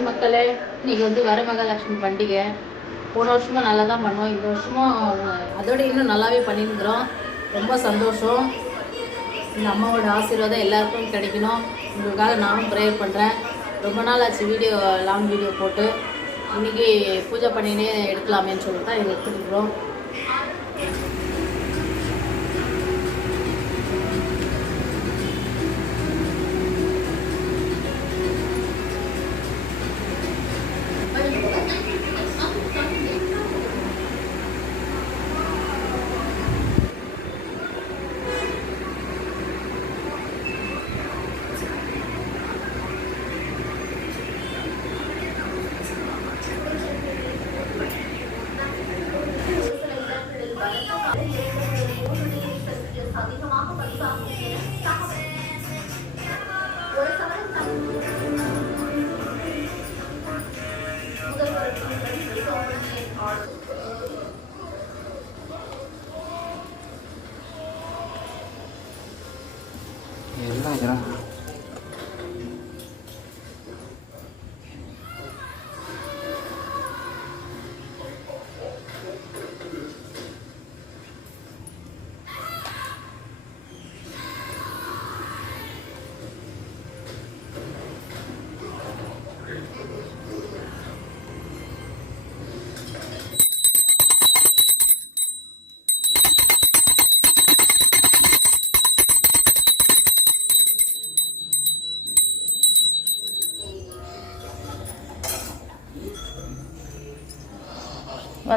Hi மக்களே, இன்னைக்கு வந்து வரமகாலட்சுமி பண்டிகை. போன வருஷமும் நல்லா தான் பண்ணோம், இந்த வருஷமும் அதோட இன்னும் நல்லாவே பண்ணியிருக்கிறோம். ரொம்ப சந்தோஷம். இந்த அம்மாவோட ஆசீர்வாதம் எல்லாருக்கும் கிடைக்கணும். உங்களுக்காக நானும் ப்ரேயர் பண்ணுறேன். ரொம்ப நாள் ஆச்சு லாங் வீடியோ போட்டு. இன்றைக்கி பூஜை பண்ணினே எடுக்கலாமேன்னு சொல்லிட்டு தான் எடுத்துக்கிறோம்.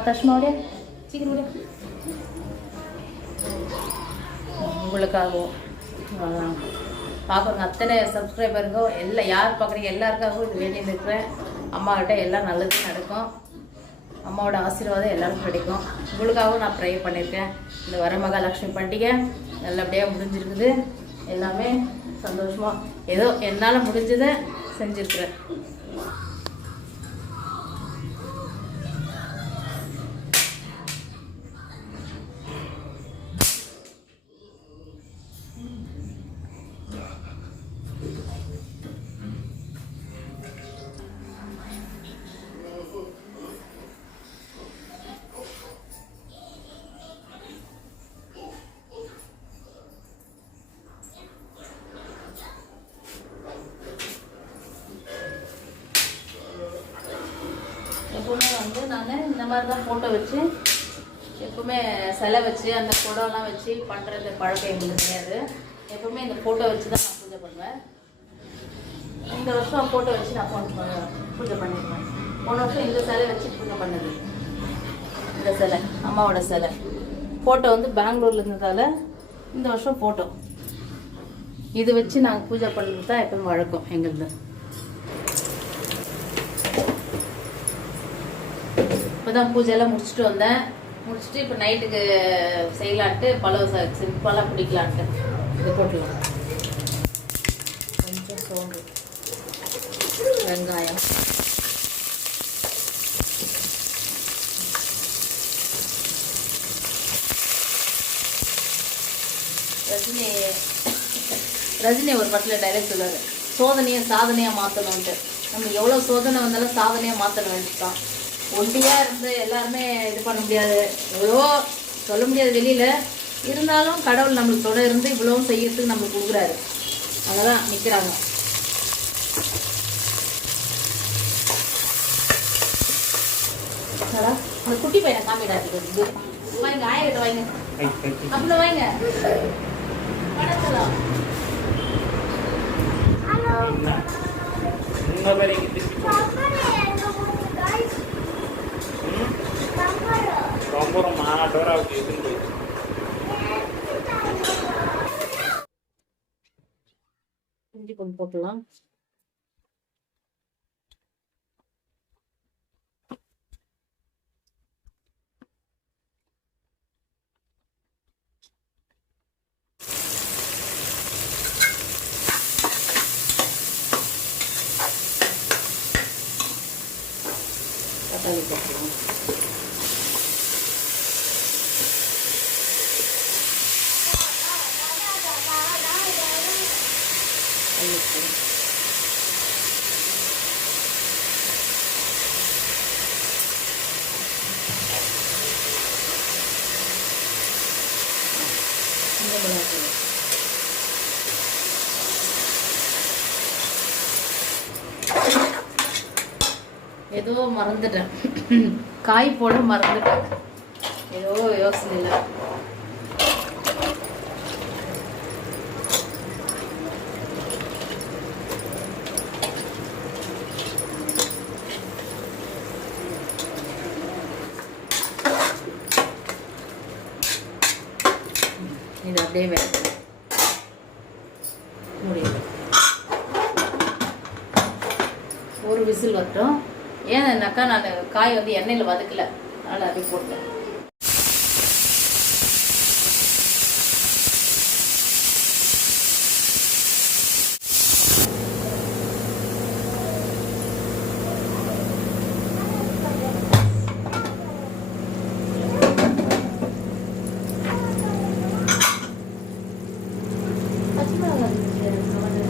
தஷ்மாவுடைய சீக்கிரம் உங்களுக்காகவும் பார்க்குறங்க அத்தனை சப்ஸ்கிரைபருக்கும் எல்லாம் யார் பார்க்குறீங்க எல்லாருக்காகவும் இது வேண்டி இருக்கிறேன். அம்மாக்கிட்ட எல்லாம் நல்லது நடக்கும். அம்மாவோட ஆசீர்வாதம் எல்லாருக்கும் கிடைக்கும். உங்களுக்காகவும் நான் ப்ரே பண்ணியிருக்கேன். இந்த வரமகாலட்சுமி பண்டிகை நல்லபடியாக முடிஞ்சிருக்குது. எல்லாமே சந்தோஷமாக ஏதோ என்னால் முடிஞ்சதை செஞ்சுருக்குறேன். எப்பவுமே வந்து நான் இந்த மாதிரி தான் ஃபோட்டோ வச்சு எப்பவுமே சிலை வச்சு அந்த குடம்லாம் வச்சு பண்ணுறது பழக்கம் எங்களுக்கு கிடையாது. எப்பவுமே இந்த ஃபோட்டோ வச்சு தான் நான் பூஜை பண்ணுவேன். இந்த வருஷம் ஃபோட்டோ வச்சு நான் பூஜை பண்ணியிருப்பேன். போன வருஷம் இந்த சிலை வச்சு பூஜை பண்ணது. இந்த சிலை அம்மாவோட சிலை ஃபோட்டோ வந்து பெங்களூரில் இருந்ததால் இந்த வருஷம் ஃபோட்டோ இது வச்சு நாங்கள் பூஜை பண்ணுறது தான் எப்பவும் வழக்கம் எங்களுக்கு. இப்போ தான் பூஜையெல்லாம் முடிச்சுட்டு வந்தேன். முடிச்சுட்டு இப்போ நைட்டுக்கு செய்யலான்ட்டு பழவ சிம்பிளாக பிடிக்கலான்ட்டு இது போட்டுக்கலாம். கொஞ்சம் சோம்பு, வெங்காயம், ரஜினி ஒரு படத்தில் டைரக்ட் சொல்லுவார், சோதனையை சாதனையாக மாற்றணுன்ட்டு. நம்ம எவ்வளோ சோதனை வந்தாலும் சாதனையாக மாற்றணும் வேண்டியதான். ஒண்டியாக இருந்து எல்லாருமே இது பண்ண முடியாது, எவ்வளோ சொல்ல முடியாது வெளியில். இருந்தாலும் கடவுள் நம்மளுக்கு தொட இருந்து இவ்வளவும் செய்யறதுக்கு நம்மளுக்கு கொடுக்குறாரு. அங்கதான் நிற்கிறாங்க. அந்த குட்டி பையனை காமிடாது. வாங்க ஆயிரம் வாங்க, அப்படின்னா வாங்க வணக்கம். இஞ்சி கொஞ்சம் போட்டுலாம். தக்காளி போட்டுக்கலாம். ஏதோ மறந்துட்டேன், காய் போட மறந்துட்டேன், ஏதோ யோசனை இல்லை. இது அப்படியே வேணும் முடியும். ஒரு விசில் வரட்டும். ஏன்னாக்கா நான் காய் வந்து எண்ணெயில் வதக்கலை, அதனால் அப்படியே போட்டேன்.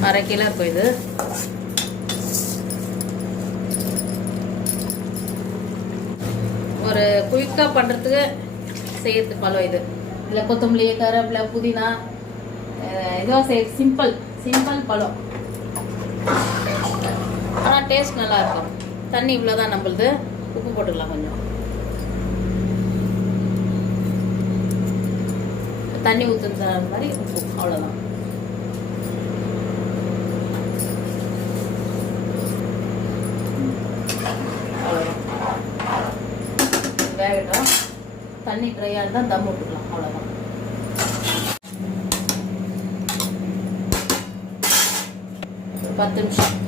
அரை கிலோ இருக்கும் இது. ஒரு குயிக்காக பண்ணுறதுக்கு செய்யறது பழம் இது. இதில் கொத்தமல்லி, கருவேப்பிலை, புதினா இதுவாக சிம்பிள் பழம். ஆனால் டேஸ்ட் நல்லா இருக்கும். தண்ணி இவ்வளோதான் நம்மளுது. உப்பு போட்டுக்கலாம் கொஞ்சம். தண்ணி ஊற்றுற மாதிரி உப்பு, அவ்வளோதான். வேகட்டும். தண்ணி ட்ரையாக இருந்தால் தம் விட்டுக்கலாம், அவ்வளோதான். ஒரு 10 நிமிஷம்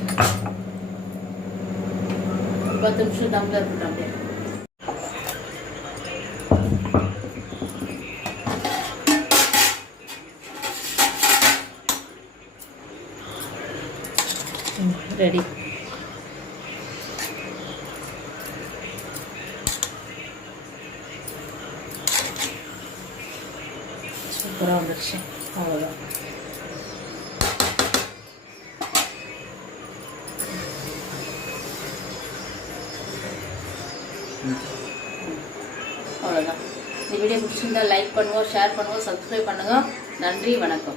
தம்மில் இருக்கட்டும். அப்படியே ரெடி. சூப்பராக வந்துடுச்சு, அவ்வளோதான். அவ்வளோதான். இந்த வீடியோ பிடிச்சிருந்தா லைக் பண்ணுவோம், ஷேர் பண்ணுவோம், சப்ஸ்கிரைப் பண்ணுங்க. நன்றி, வணக்கம்.